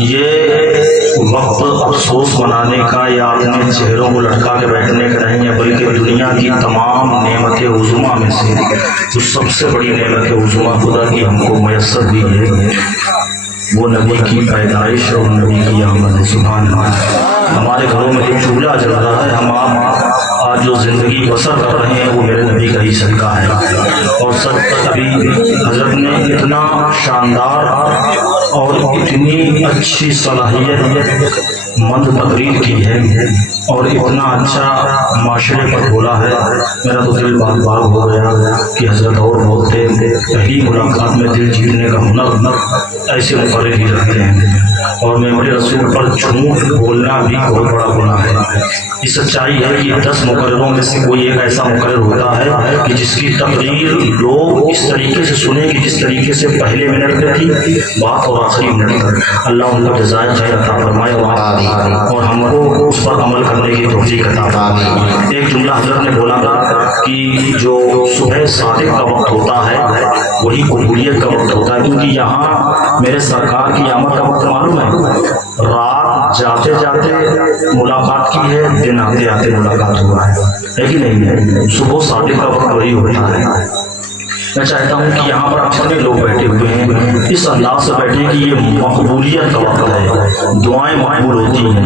ये वक्त अफसोस मनाने का या अपने चेहरों को लटका के बैठने का नहीं है, बल्कि दुनिया की तमाम नेमत उज़्मा में से जो सबसे बड़ी नेमत उज़्मा खुदा की हमको मैसर दी है वो नबी की पैदाइश और नबी की आमद। सुभान अल्लाह। हमारे घरों में एक चूल्हा जल रहा है, हम आप आज जो ज़िंदगी बसर कर रहे हैं वो मेरे नबी का ही सदका है। और सब अभी हज़रत ने इतना शानदार और इतनी अच्छी सलाहियत मंद तकरीर की है और इतना अच्छा माशरे पर बोला है, मेरा तो दिल बाग बाग हो गया कि हज़रत और बोलते पहली मुलाकात में दिल जीतने का हुनर ऐसे मुकर्रर ही रखते हैं। और मेरे रसूल पर झूठ बोलना भी बहुत बड़ा गुनाह है। ये सच्चाई है कि 10 मुकर्ररों में से कोई एक ऐसा मुकर्रर होता है कि जिसकी तकरीर लोग इस तरीके से सुने कि जिस तरीके से पहले मिनट में थी बात और आखिरी मिनट तक। अल्लाह उनका जज़ाए खैर अता फरमाए और हमको उस पर अमल करने की तौफीक अता फरमाए। एक जुमला हज़रत ने बोला था कि जो सुबह सादिक का वक्त होता है वही कबूलियत का वक्त होता है, क्योंकि यहाँ मेरे सरकार की आमद का वक्त मालूम है, रात जाते जाते मुलाकात की है, दिन आते आते मुलाकात हुआ है कि नहीं है। सुबह सादिक का वक्त वही होता है। मैं चाहता हूँ कि यहाँ पर जितने लोग बैठे हुए हैं इस अंदाज से बैठे कि ये मकबूलियत का वक्त है, दुआएं मकबूल होती हैं।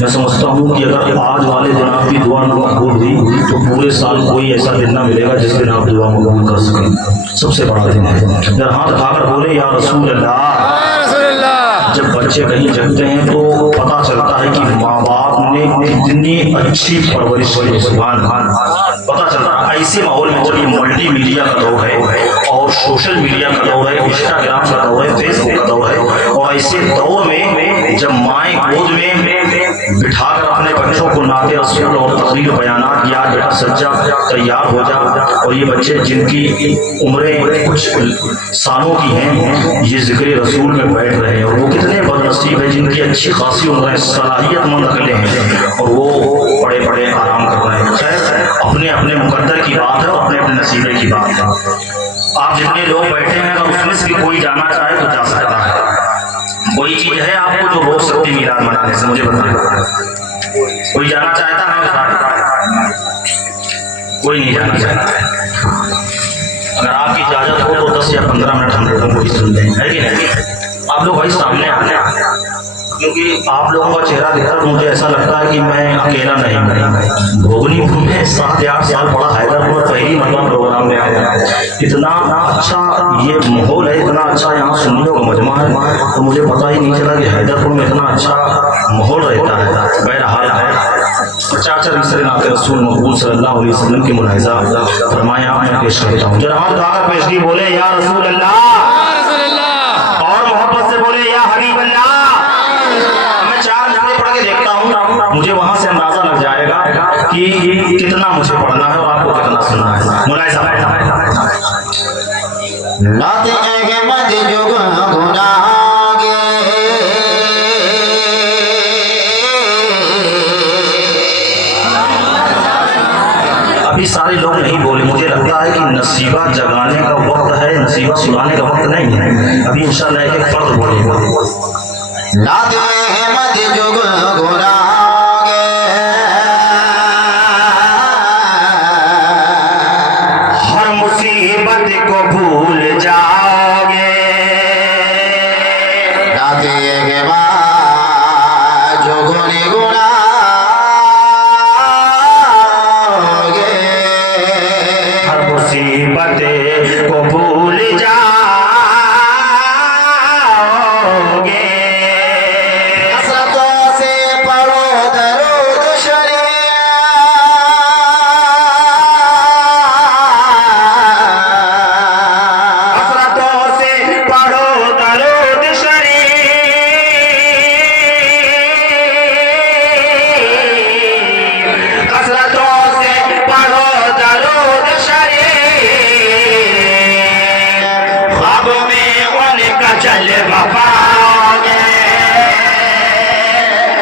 मैं समझता हूँ कि अगर आज वाले दिन आपकी दुआ ना मकबूल हुई तो पूरे साल कोई ऐसा दिन ना मिलेगा जिस दिन आप दुआ मकबूल कर सकें। सबसे बड़ा दिन है जब हाथ उठाकर बोले या रसूल अल्लाह। जब बच्चे कहीं जगते हैं तो पता चलता है कि माँ बाप ने कितनी अच्छी परवरिश की। सुभान अल्लाह। पता चलता है ऐसे माहौल में जब ये मल्टी मीडिया का दौर है और सोशल मीडिया का दौर है, इंस्टाग्राम का दौर है, फेसबुक का दौर है, और ऐसे दौर में जब माएँ गोद में बिठाकर अपने बच्चों को नाते रसूल और तकरीर बयानात याद बेटा सज्जा तैयार हो जा, और ये बच्चे जिनकी उम्रें कुछ सालों की हैं ये जिक्र रसूल में बैठ रहे हैं, और वो कितने बदनसीब है जिनकी अच्छी खासी उम्रें सलाहियतमंद अकलें हैं और वो बड़े बड़े आराम कर रहे हैं। खैर अपने अपने मुकद्दर की बात है और अपने अपने नसीबे की बात है। आप जितने लोग बैठे हैं अगर उसमें से भी कोई जाना चाहे तो जा सकता है। कोई चीज है आपको जो रोक सकती मिलाद मनाने से, मुझे बताएं। कोई जाना चाहता है? कोई नहीं जाना चाहता है। अगर आपकी इजाजत हो तो 10 या 15 मिनट हम लोगों को भी सुन लें, है कि नहीं? आप लोग भाई सामने आने, क्योंकि आप लोगों का चेहरा देखकर मुझे ऐसा लगता है कि मैं अकेला नहीं हूँ। भोगनीपुर में 7 या 8 साल पड़ा, हैदरपुर पहली मतलब प्रोग्राम में आया। इतना अच्छा ये माहौल है, इतना अच्छा यहाँ सुन्नियों का मजमा है, तो मुझे पता ही नहीं चला कि हैदरपुर में इतना अच्छा माहौल रहता है। बहरहाल है चाचा नाते रसूल मकबूल सल्लल्लाहु अलैहि वसल्लम की मुलाहिजा फरमाया मैं पेश करता हूँ। जरा हाथ पेशगी बोले या रसूल अल्लाह, और मोहब्बत से बोले या हबीब अल्लाह। मैं 4 नकले पढ़ के देखता हूँ, मुझे वहां से अंदाजा लग जाएगा कि कितना मुझे पढ़ना है और आपको कितना सुनना है। मुलाहिजा अभी सारे लोग नहीं बोले, मुझे लगता है कि नसीबा जगाने का वक्त है, नसीबा सुनाने का वक्त नहीं है। अभी इंशाल्लाह एक फर्द बोलेगा। हर मुसीबत को भूल जाओगे, को भूल जाओगे, हसरतों से पढ़ो दरूद शरीफ, हसरतों से पढ़ो दरूद शरीफ, हसरतों से पढ़ो दरूद शरीफ। जलवा पाओगे,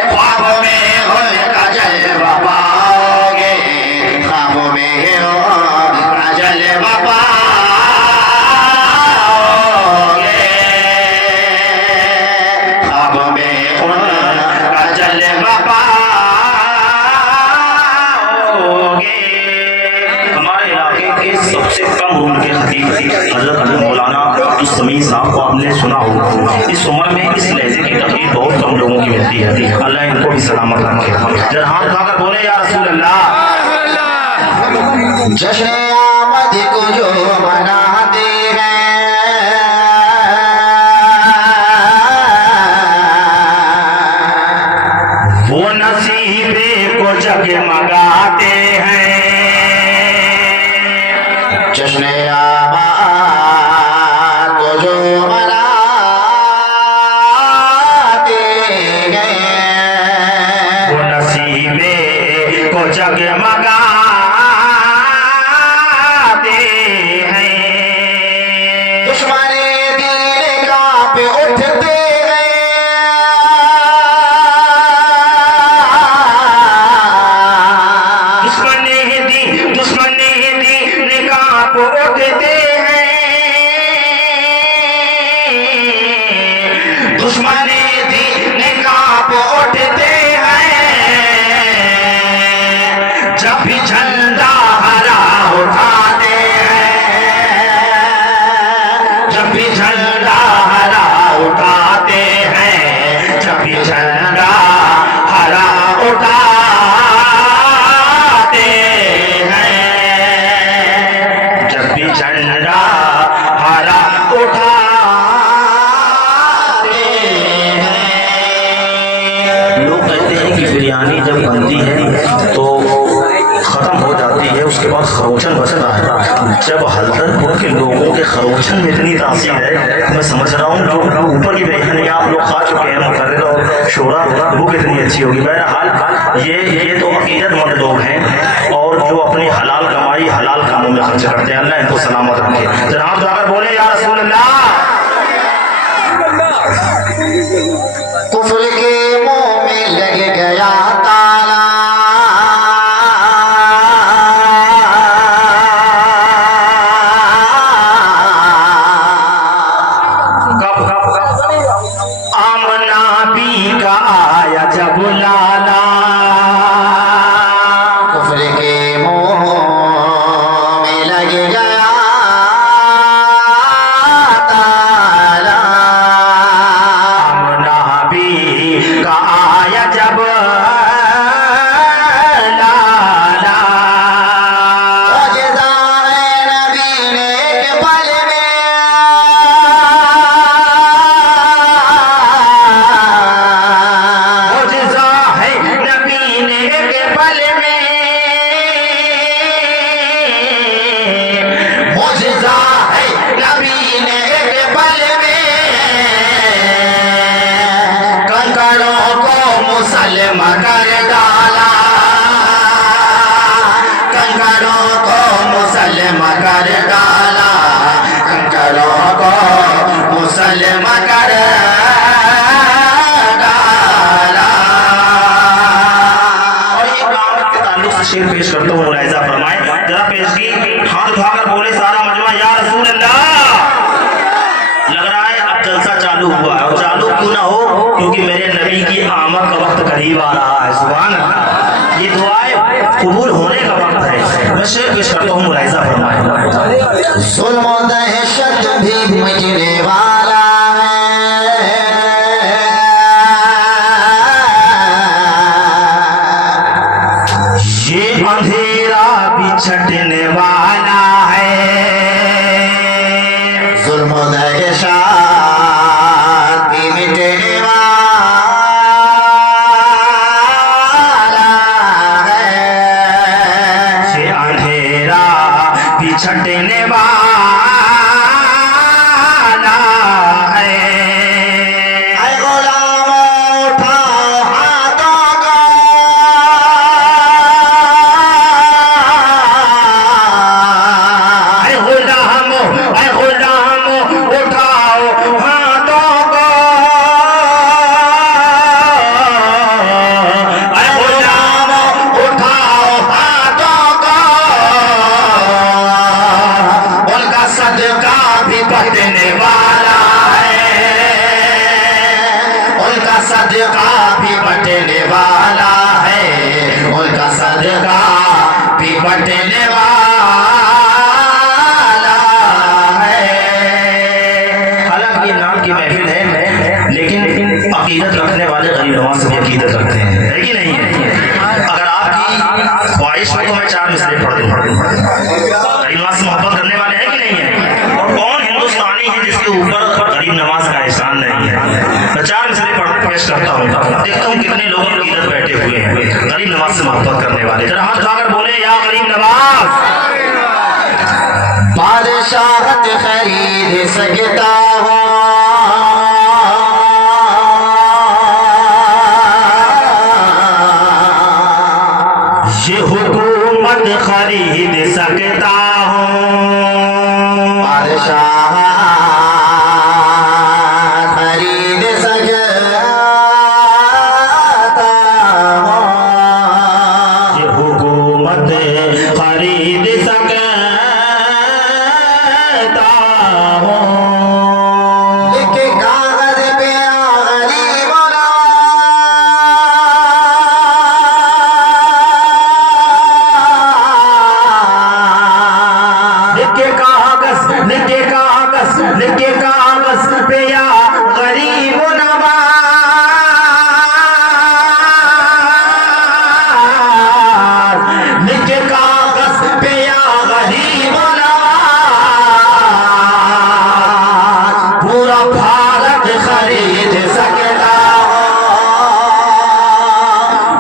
ख्वाब में उनका जलवा पाओगे, ख्वाब में उनका जलवा पाओगे, ख्वाब में को आपने सुना होगा। इस उम्र में इस लहजे की तकलीफ बहुत कम लोगों की मिलती है। अल्लाह इनको भी सलामत रखे। जरा हाथ उठाकर बोले या रसूल अल्लाह। जश्न आमद को जो मनाते हैं, वो नसीबे को जगमगाते हैं। जश्न आमद को जो मनाते हैं, वो नसीबे को जगमगा बिरयानी जब बनती है तो खत्म हो जाती है, उसके बाद खरोचन बचता है। जब हल्दरपुर के लोगों के खरोचन में इतनी तासीर है, मैं समझ रहा हूँ जो ऊपर की बिरयानी आप लोग खा चुके हैं मुकर्रर और शोरा, वो कितनी अच्छी होगी। बहरहाल ये तो अकीदतमंद लोग हैं और जो अपनी हलाल कमाई हलाल कामों में खर्च करते हैं। अल्लाह इनको सलामत रखे। जनाब जाकर बोले या रसूल अल्लाह। कुफ्र के मुंह में लग गया ताला, आमना भी का आया जब लाला। कुफ्र के मुंह में लग गया ताला, आमना भी का आया जब लाला। मुअजिज़ा है नबी ने के पल में, मुअजिज़ा है नबी ने के पल में, मुअजिज़ा है नबी ने के पल में, कंकड़ों को मुसल्लम कर डाला, कंकड़ों को मुसल्लम कर डाला, कंकड़ों को मुसल्लम कर डाला। और ये क़यामत के ताल्लुक से शेर पेश करता हूँ, मुलाहिज़ा फरमाएं। जरा पेशगी हाथ उठाकर बोले सारा मजमा या रसूल अल्लाह। लग रहा है अब जलसा चालू हुआ है, और चालू क्यों ना हो क्योंकि मेरे नबी की आमद का वक्त करीब आ रहा है। सुभान अल्लाह। ये दुआएं कबूल होने का वक्त है। मैं शेर पेश करता हूँ, मुलाहिज़ा फरमाएं। जुल्म और दहशत भी मिटने वाला है, ये अंधेरा भी छटने वाला है। जुल्म और दहशत भी मिटने वाला है, ये अंधेरा भी छटने वाला है। ऐ गुलामों उठाओ हाथों को, ऐ गुलामों उठाओ हाथों को, ऐ गुलामों उठाओ हाथों को, उनका सदका भी बटने वाला है, उनका सदका भी बटने वाला है, उनका सदका भी बटने वाला है। हालांकि नवाज की अकीदत रखते हैं, है कि नहीं है? अगर आपकी ख्वाहिश हो तो मैं 4 मिसरे पढ़ दूं। गरीब नवाज से मोहब्बत करने वाले हैं कि नहीं है? और कौन हिंदुस्तानी है जिसके ऊपर गरीब नवाज का एहसान नहीं है? मैं 4 मिसरे पेश करता हूँ, देखता हूँ कितने लोग अकीदत बैठे हुए हैं गरीब नवाज से मोहब्बत करने वाले। जरा हाथ उठाकर बोले या गरीब नवाज। बादशाहत खरीद सकता हो, ये हुकूमत खरीद सकता हूँ, बादशाह खरीद सकता हो, ये हुकूमत खरीद सकता हूँ। लिखे कागज पे गरीब लिखे कागज पे या गरीब नवाज, लिखे कागज पे या गरीब नवाज, पूरा भारत खरीद सकता हो,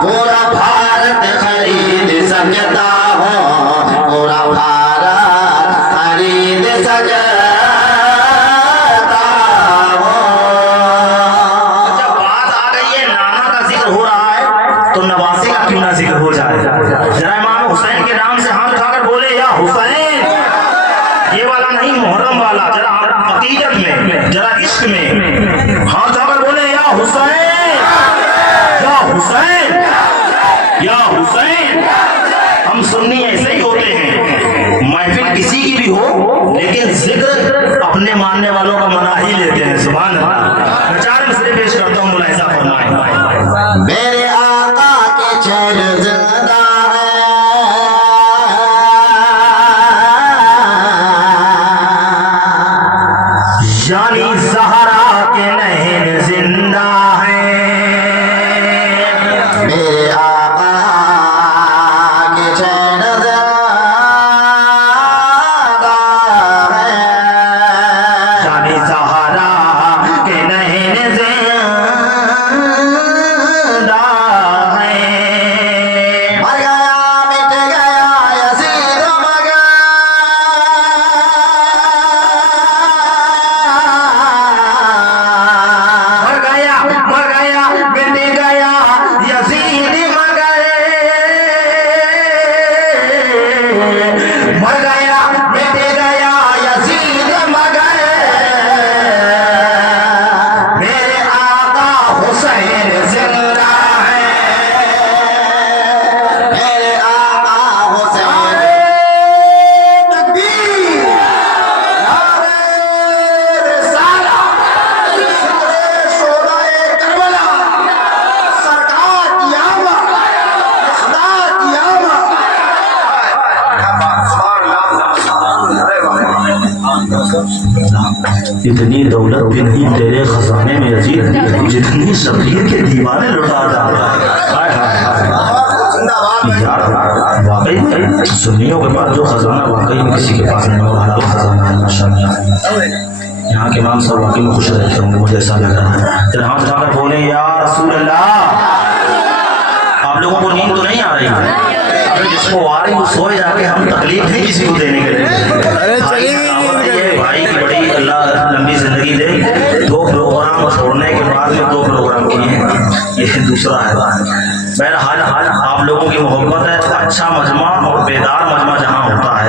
पूरा भारत खरीद सकता हो, पूरा भारत खरीद सकता हो। जब बात आ गई है नाना का जिक्र हो रहा है तो नवासी का क्यों ना जिक्र हो जाए। जरा इमाम हुसैन के नाम से हाथ उठाकर बोले या हुसैन, ये वाला नहीं मुहर्रम वाला, जरा अकीदत में, जरा इश्क में हाथ उठाकर बोले या हुसैन, या हुसैन, या हुसैन। हम सुन्नी ऐसे ही होते हैं, महफिल किसी की भी हो लेकिन जिक्र अपने मानने वालों का मना ही लेते हैं। सुभान अल्लाह। मैं 4 मिसरे पेश करता हूँ, मुलाहिजा फरमाएं। मेरे आका के चेहरे जिंदा यानी ज़हरा के नैन जिंदा हैं, मेरे आका के चेहरे जिंदा है, यानी ज़हरा के नैन जिंदा हैं। मर गया मिट गया यजीद मगर, मर गया मिट गया यजीद मगर, मर गया मिट गया यजीद मगर, मेरे आका हुसैन जिंदा है, मेरे आका हुसैन। तकबीर, नारे रिसालत, शोहदाए करबला, सरकार की आमद, खुदा की आमद। इतनी दौलत भी नहीं तेरे खजाने में अजीत, जितनी शबीर के दीवाने लुटा डाला। यार वाकई में सुन्नियों के पास जो खजाना वाकई में किसी के पास नहीं हो रहा, खजाना है माशाल्लाह। यहाँ के इमाम सब वाकई में खुश रहते होंगे, मुझे ऐसा लग रहा है। जरा हाथ उठाकर बोले या रसूल अल्लाह। आप लोगों को नींद तो नहीं आ रही है? अरे जिसको आ रही वो सोए जाके, हम तकलीफ नहीं किसी को देने के लिए। भाई की बड़ी अल्लाह लंबी जिंदगी दे। 2 प्रोग्राम छोड़ने के बाद में 2 प्रोग्राम किए हैं, ये दूसरा है। बहरहाल आप लोगों की मोहब्बत है, अच्छा मजमा और बेदार मजमा जहाँ होता है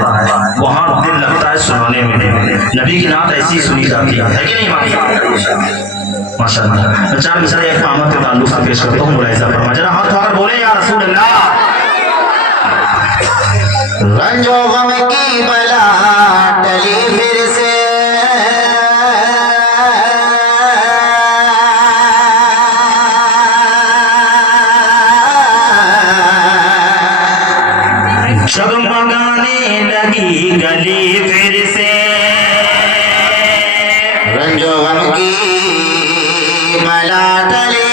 वहाँ दिल लगता है सुनाने में। नबी की नात ऐसी सुनी जाती है कि नहीं माशाअल्लाह। 4 मिसरे एक अहमद के ताल्लुक से पेश करता हूँ, मुलाहिजा फरमाएं। जरा हाथ उठाकर बोले या रसूल अल्लाह। रंजो गम की बला टली फिर से, जगमगाने लगी गली फिर से, रंजो गम की बला टली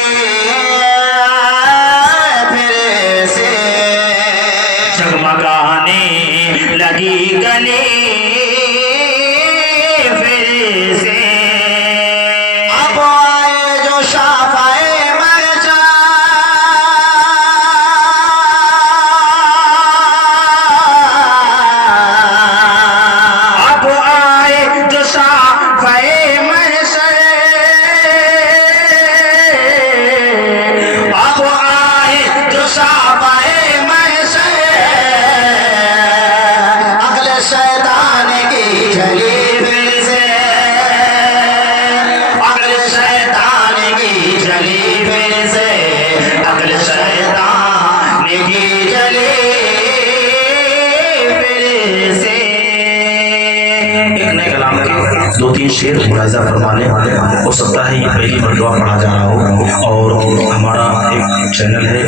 2-3 शेर मुलाहिजा फरमा लें। हो सकता है ये पहली मरतबा पढ़ा जा रहा हो, और हमारा एक चैनल है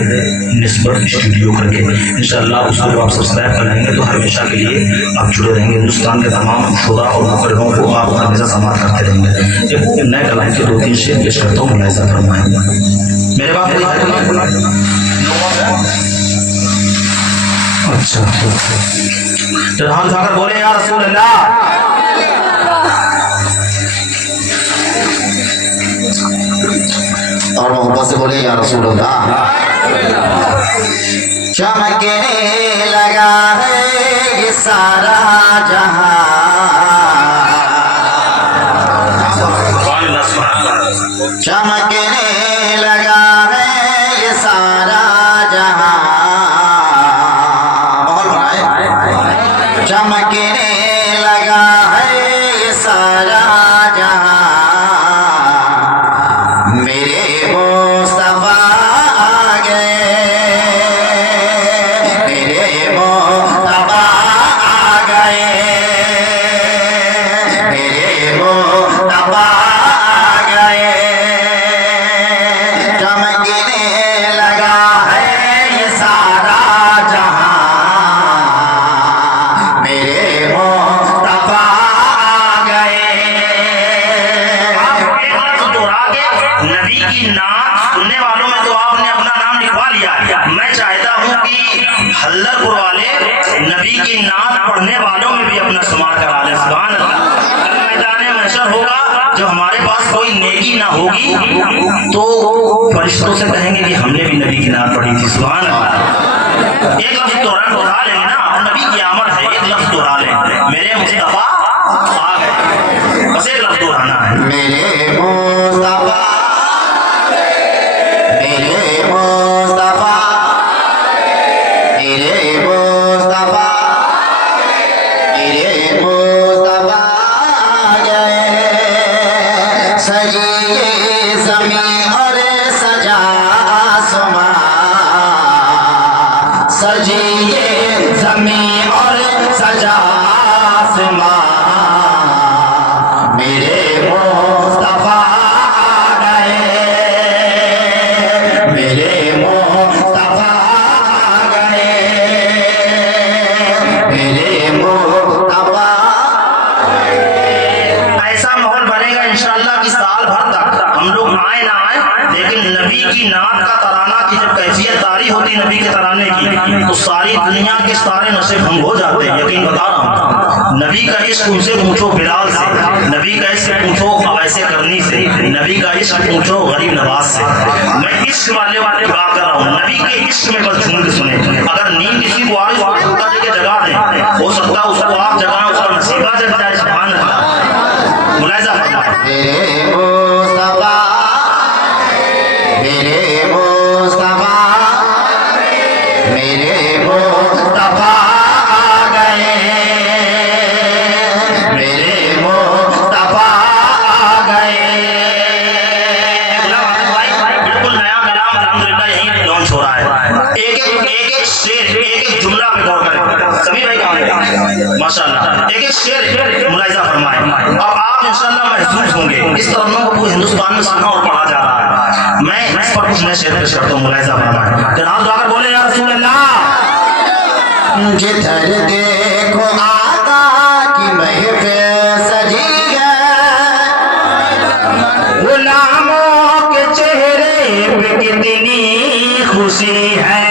निस्बत स्टूडियो करके, इंशाअल्लाह उसको जब आप सब्सक्राइब कर लेंगे तो हमेशा के लिए आप जुड़े रहेंगे। हिंदुस्तान के तमाम शुरा और मुकर्रमों को आप हमेशा समाप्त करते रहेंगे। एक नए कलाम के 2-3 शेर पेश करता हूँ, मुलाहिजा फरमाएं। मेरे बाप अच्छा हाथ उठाकर बोले या रसूल अल्लाह। और मोहब्बत से बोले या रसूल अल्लाह। चमकने लगा है ये सारा जहां, चमकने लगा है ये सारा जहां, चमकने लगा है ये सारा जहां, मेरे मुस्तफा आ गए, मेरे मुस्तफा आ गए, मेरे मुस्तफा आ गए, चमकने लगा है ये सारा जहां, मेरे मुस्तफा आ गए। नबी की नात सुनने वालों में तो आपने अपना नाम लिखवा लिया। मैं चाहता हूँ कि हल्लरपुर वाले नबी की नात पढ़ने वालों में भी अपना शुमार करा लें। सुभान अल्लाह। कल मैदान महशर होगा, जब हमारे पास कोई नेकी ना होगी तो फरिश्तों से कहेंगे कि हमने भी नबी की नात पढ़ी थी। सुभान अल्लाह। एक लफ्ज दोहरा लेंगे ना, नबी की आमद है, एक लफ्ज दोहरा लें, मेरे मुस्तफा आ गए, बस एक लफ्ज दोहराना है, मेरे मुस्तफा, मेरे मुस्तफा, मेरे मुस्तफा, मेरे मुस्तफा आ गए, सजी ये ज़मीं और सजा आसमां, सजी ये ज़मीं और सजा आसमां, मेरे मुस्तफा आ गए, मेरे मुस्तफा आ गए, मेरे मुस्तफा। ऐसा माहौल बनेगा इंशाअल्लाह कि साल भर तक हम लोग आए ना आए, लेकिन नबी की नात का तराना की जब कैफियत तारी होती नबी के तराने की, तो सारी दुनिया के सारे नशे भंग हो जाते हैं। यकीन बता रहा हूँ, नबी का इश्क उनसे पूछो बिलाल से, नबी का इश्क पूछो अवैसे करनी से, नबी का इश्क पूछो गरीब नवाज से। मैं इश्क वाले बात कर रहा हूँ, नबी के इश्क में बस झूम के सुने। अगर नींद किसी को आए कुत्ता देके जगा दे, हो सकता है उसको आप जगाएं, उसका नसीबा जग जाए। सुभान अल्लाह। मुलाहिजा फरमाएं। मेरे मुस्तफा, मेरे मुस्तफा, मेरे मुस्तफा आ गए, मेरे मुस्तफा आ गए। बिल्कुल नया कलाम अल्हम्दुलिल्लाह यही लॉन्च हो रहा है। एक शेर, एक जुमला पे गौर करें। सभी भाई कहां माशाअल्लाह, एक शेर मुलाहिजा फरमाएं। अब आप इंशाअल्लाह महसूस होंगे इस तरन्नुम को पूरे हिंदुस्तान में सुना और पढ़ा जा रहा है। मैं इस पर कुछ नए शेर पेश करता हूँ, मुलाहिजा फरमाएं। जनाब जाकर बोले या रसूल अल्लाह। जिधर देखो आका की महफिल सजी है, गुलामों के चेहरे पे कितनी खुशी है,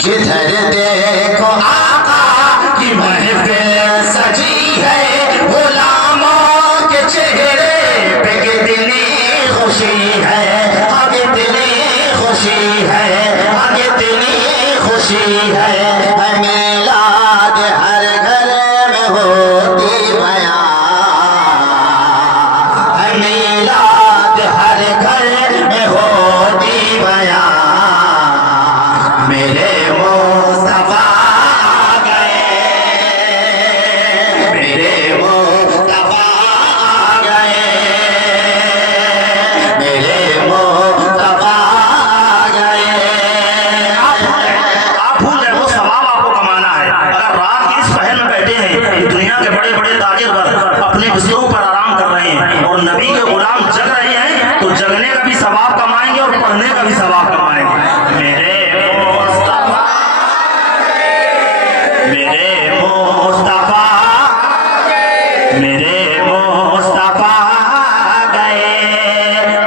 जिधर देखो आका की महफिल सजी है, गुलामों के चेहरे पे कितनी खुशी है, कितनी खुशी है, कितनी खुशी है, मिलाद हर घर में होती बयां, मिलाद हर घर में होती बयां, मेरे मुस्तफा आ गए, और नबी के गुलाम जग रहे हैं तो जगने का भी सवाब कमाएंगे और पढ़ने का भी सवाब कमाएंगे। मेरे मुस्तफा मेरे मुस्तफा मेरे मुस्तफा गए।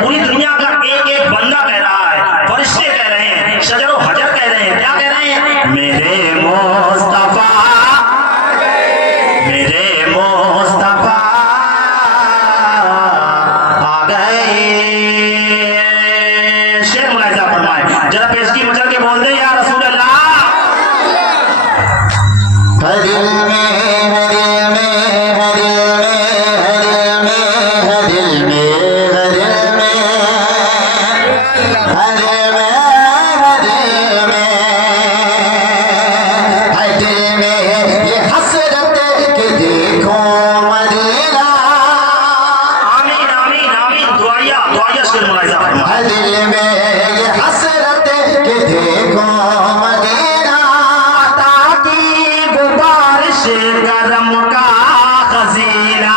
पूरी दुनिया का एक एक बंदा कह रहा है, फरिश्ते कह रहे हैं, शजर व हजर कह रहे हैं, क्या कह रहे हैं? मेरे मुस्तफा मेरे मुस्तफा आ गए। शेर मुलाहिजा फरमाए, जरा पेशगी मचल के बोल दे या रसूल अल्लाह। आमीन आमीन आमीन। दुआया दुआया शेर मुलाहिजा फरमाए। दिल में ये हसरत के देखो मदीना, ताकि बारिश करम का खजीना।